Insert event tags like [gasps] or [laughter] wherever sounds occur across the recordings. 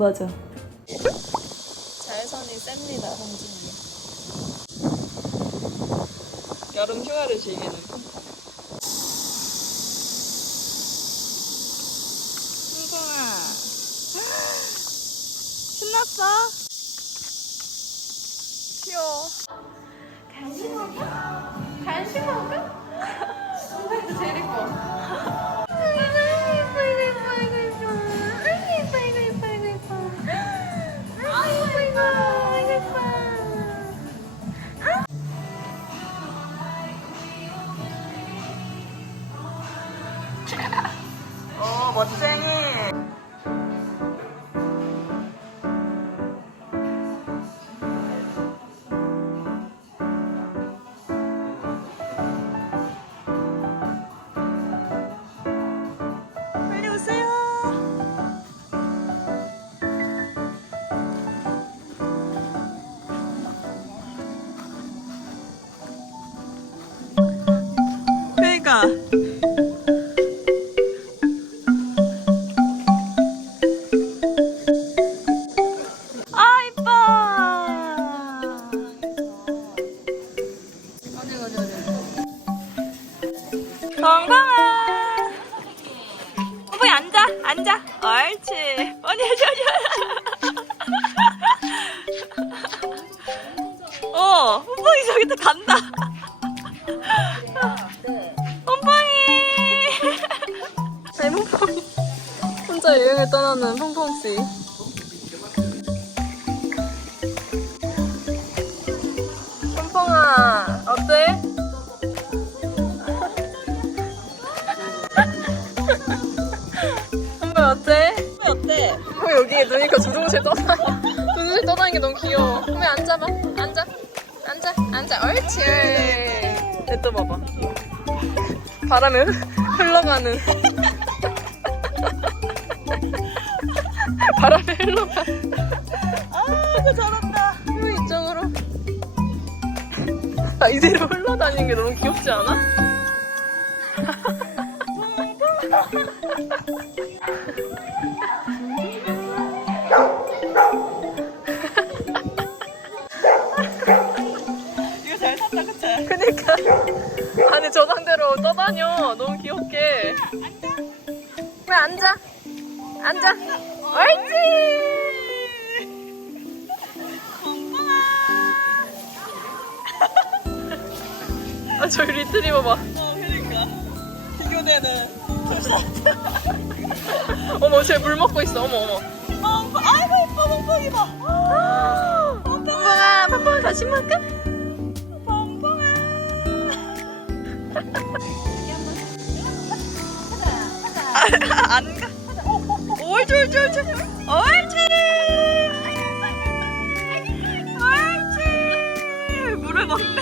맞아. 자외선이 셉니다, 홍진이. 여름 휴가를 즐기는. 홍콩아. [gasps] 신났어? 귀여워. 멋쟁이. 또 간다. pom뽕이. 배몽뽕이. 혼자 여행을 떠나는 pom뽕 씨. pom뽕아, 어때? pom뽕 어때? 어때? pom뽕 여기에 누니까 두둥실 떠나. 두둥실 떠나는 게 너무 귀여워. pom뽕 앉아봐. 앉아. 앉아. 앉아. 옳지. 내또 봐봐. 바람에 흘러가는. 바람에 흘러가는. 아, 그 잘한다. 이쪽으로. 아, 이대로 흘러다니는 게 너무 귀엽지 않아? 다녀. 너무 귀엽게. 앉아. 왜 앉아? 앉아. 옳지! [laughs] 아, 저기 리트리버 봐. 어, 그러니까. 비교되는. [laughs] 어머, 쟤 물 먹고 있어. 어머, 어머. 아이고, 예뻐, 멍멍이 봐. 멍멍아, 멍멍아, 다시 먹을까? 멍멍아. [laughs] 아, 안 가. 옳지, 옳지, 옳지. 옳지. 옳지. 물을 먹네.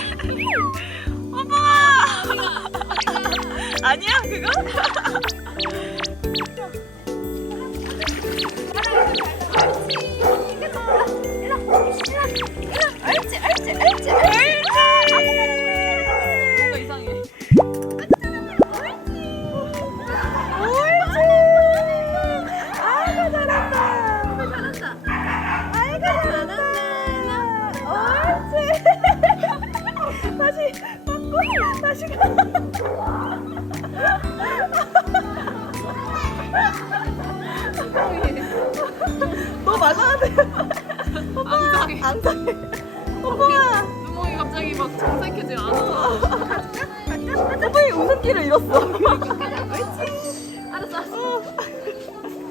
어머! 아니야 그거? 가너 말라야 돼 안상해. 안 돼. 오빠야 눈멍이 갑자기 막 정색해지 않아. 오빠의 웃음기를 잃었어 알았어, 알았어.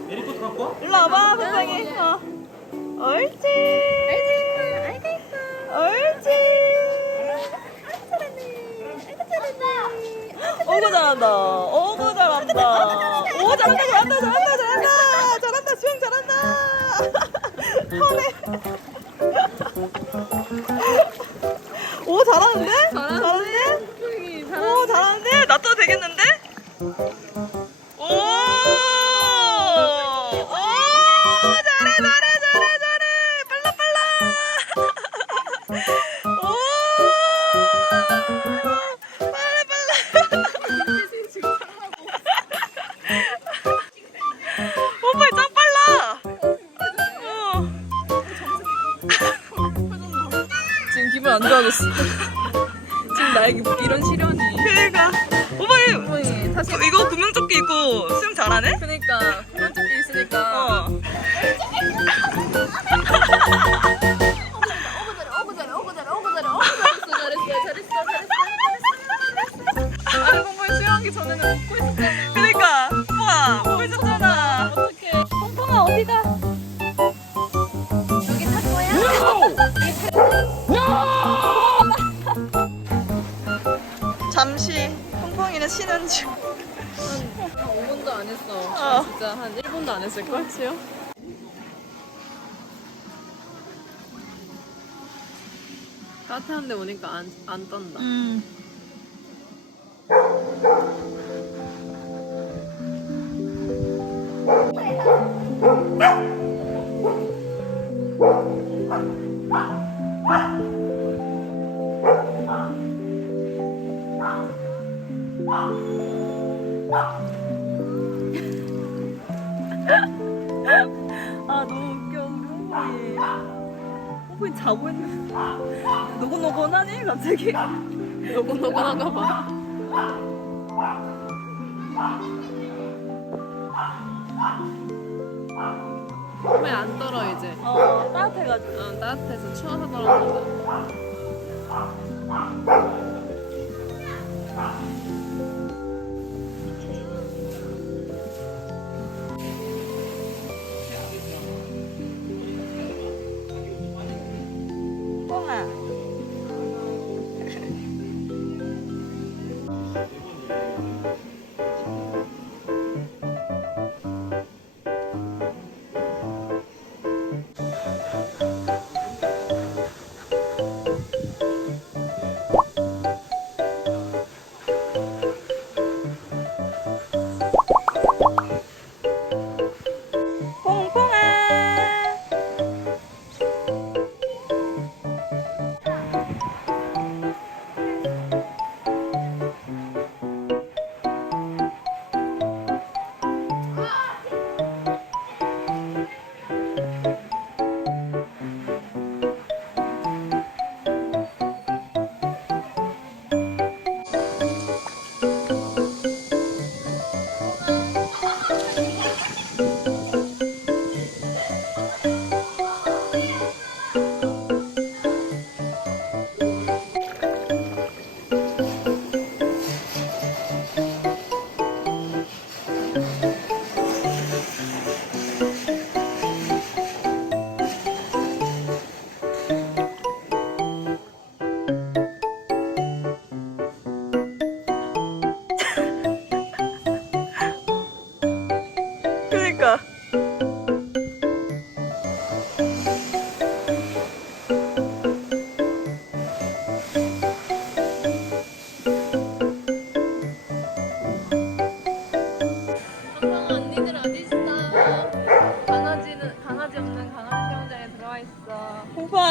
에리코트 갖고 와? 일로 와봐 세상에 어. 옳지 오고 잘한다. 오고 잘한다. 오 잘한다. 잘한다 잘한다 잘한다 잘한다. 수영 잘한다. [laughs] 턴해. 오 잘하는데? 잘하는 안 좋아졌어. 지금 나에게 이런 시련이. 그러니까 오빠 이- 어머니 다시 이거 구명조끼 입고 수영 잘하네? 그러니까 적이 있으니까. 어. 아 뽕뽕이 수영하기 전에는 중. 한 5분도 안 했어. 어. 진짜 한 1분도 안 했을걸, 수영? 따뜻한 데 오니까 안, 안 떤다. 음. 자고 있는. 노곤노곤하니 갑자기? 노곤노곤한가 봐. 왜안 떨어, 이제? 어 따뜻해가지고. 어, 따뜻해서 추워서 떨어진다.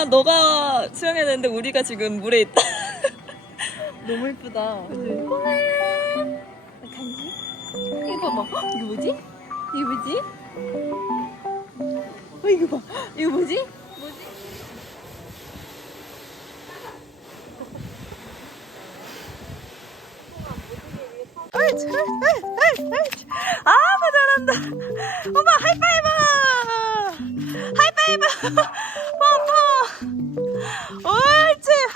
너가 수영해야 되는데 우리가 지금 물에 있다. [laughs] 너무 이쁘다. 이거 봐봐. 이거 뭐지? 이거 뭐지? 어 이거 봐. 이거 뭐지? 옳지, 옳지, 옳지, 옳지. 아, 나 잘한다. 엄마 하이파이브! 하이파이브! it.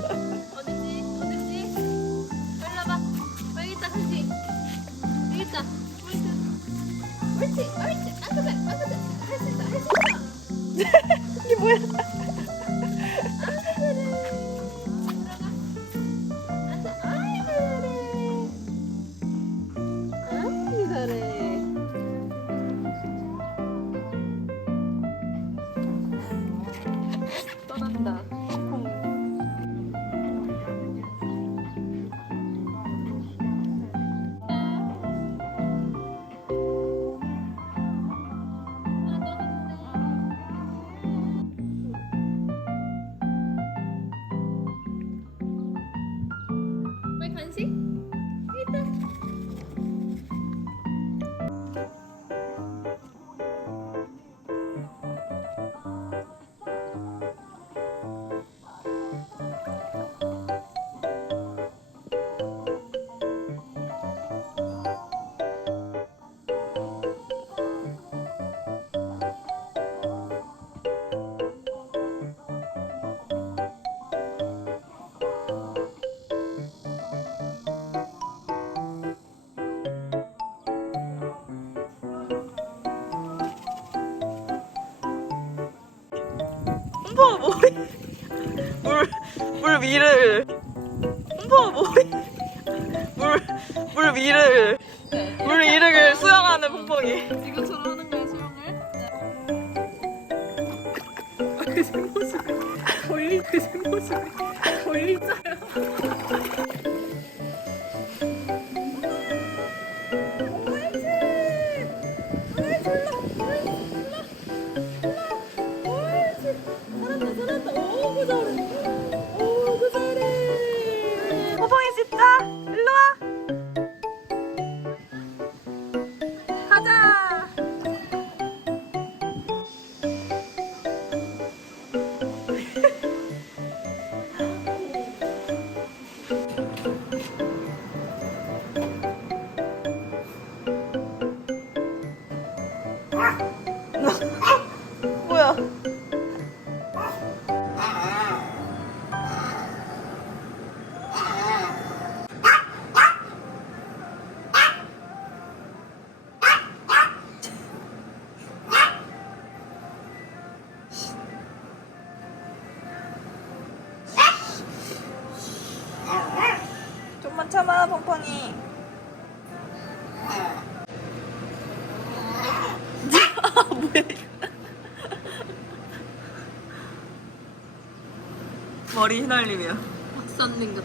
흠퍼 머리. 물, 물 위를. 흠퍼 머리. 물, 물 위를. 물 위를 수영하는 퐁퐁이. 지금처럼 하는 거야 수영을? 걸리 그 모습 걸리자 퐁 퐁이 머리 휘날리며. 박사님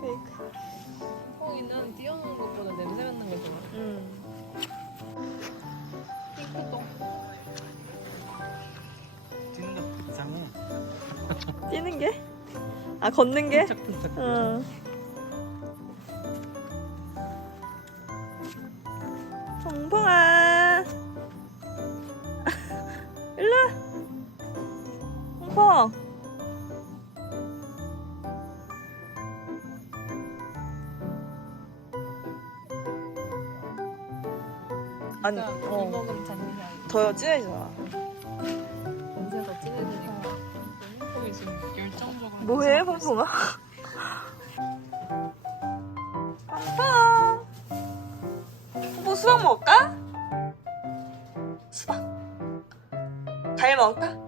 케이크 콩이는 띄워놓은 것보다 냄새 맡는 거 좋아 음. 핑크똥 찍는 거 이상해. 뛰는 게? 아 걷는 게? 응. 아니 진짜 어, 장난 아니야 더 진해지잖아 냄새가 진해지니까 콩이 지금 열정적으로 뭐해 퐁퐁아? 퐁퐁 퐁퐁 수박 먹을까? 수박. 과일 먹을까?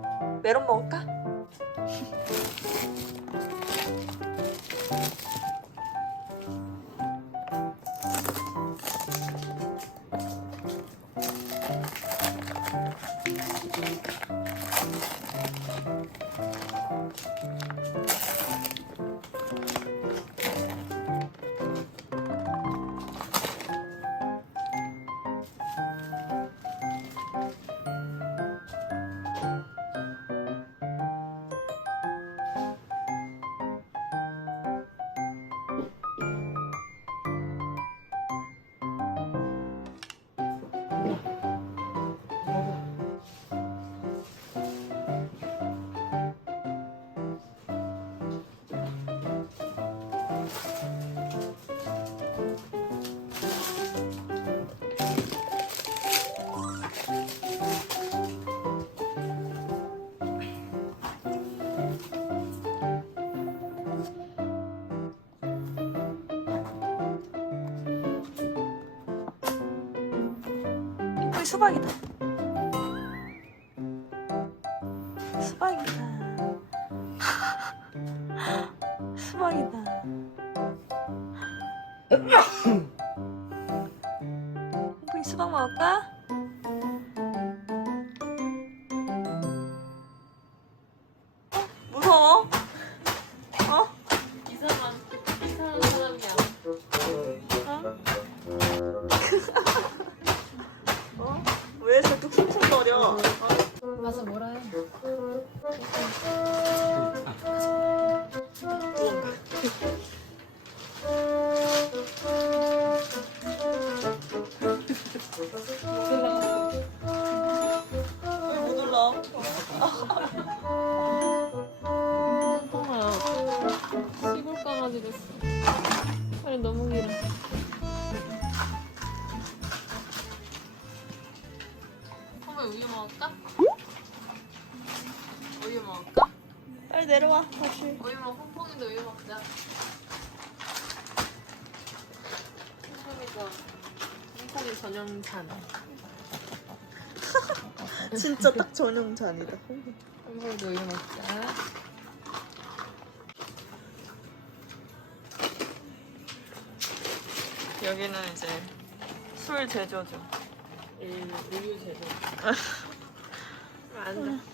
여기 수박이다. 수박이다. [laughs] 수박이다. 여기 수박 먹을까? 어? 무서워? 어? 이상한 이상한 사람이야. 어? [laughs] 전용 잔. [laughs] 진짜 딱 전용 잔이다. 콩콩이도 우유 먹자. 여기는 이제 술 제조죠. 음, 우유 제조. [laughs] 앉아.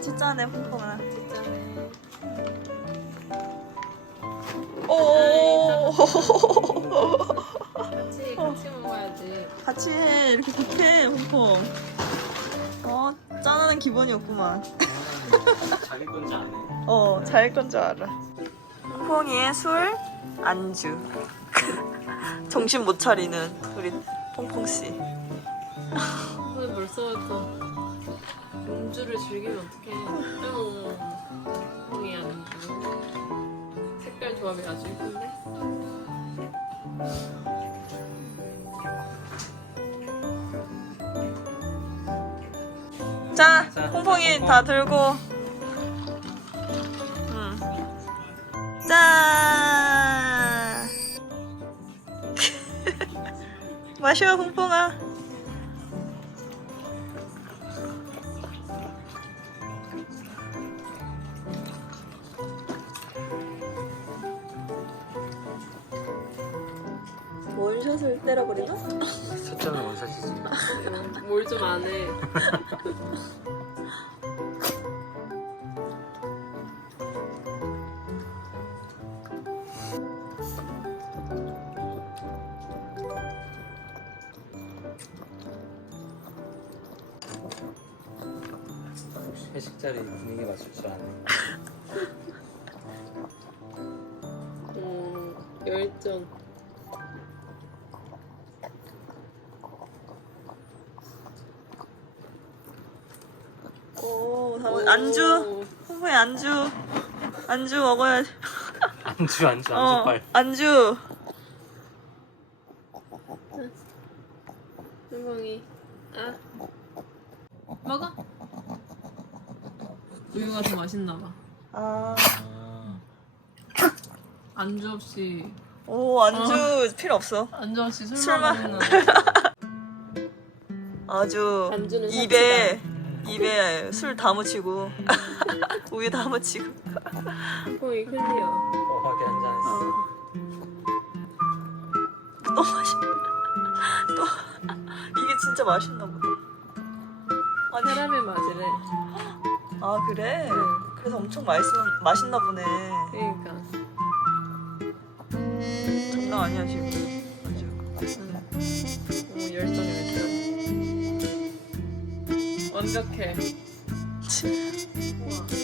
이따가 같이 짜네 퐁퐁아. 짠. 오. 같이 같이 먹어야지. 같이 해 이렇게 좋게 퐁퐁. 어 짠하는 기분이 없구만. 자기 건지 안 해. 어 자기 건줄 알아. 퐁퐁이의 술 안주. [laughs] 정신 못 차리는 우리 퐁퐁 씨. 즐기면 어떡해. 콩이 안주. 색깔 조합이 아주 예쁜데? 자, 자, 퐁퐁이 퐁퐁. 다 들고. 응. 짠. [laughs] 마셔, 퐁퐁아. 회식 자리 분위기 맞출 줄 아네. 음, 열정. 오, 다 먹- 안주. 퐁퐁이 안주. 안주 먹어야 돼. 안주 안주 어, 안주빨. 안주. 콩콩이. 아. 먹어. 우유가 더 맛있나 봐. 아, 안주 없이 오, 안주 필요 없어. 안주 없이 술만. 술만 먹는 [laughs] 아주 안주는 입에 입에 술 다 묻히고 [laughs] 우유 다 묻히고 거의 클리어. 거하게 한잔 했어. 또 맛있 [laughs] 또 이게 진짜 맛있나 보다. 아니 사람의 맛이래. 아 그래? 그래서 엄청 맛있 맛있나 보네. 그러니까. 장난 아니야 지금. 아주. 오 열정이 맺혀. 완벽해. 우와.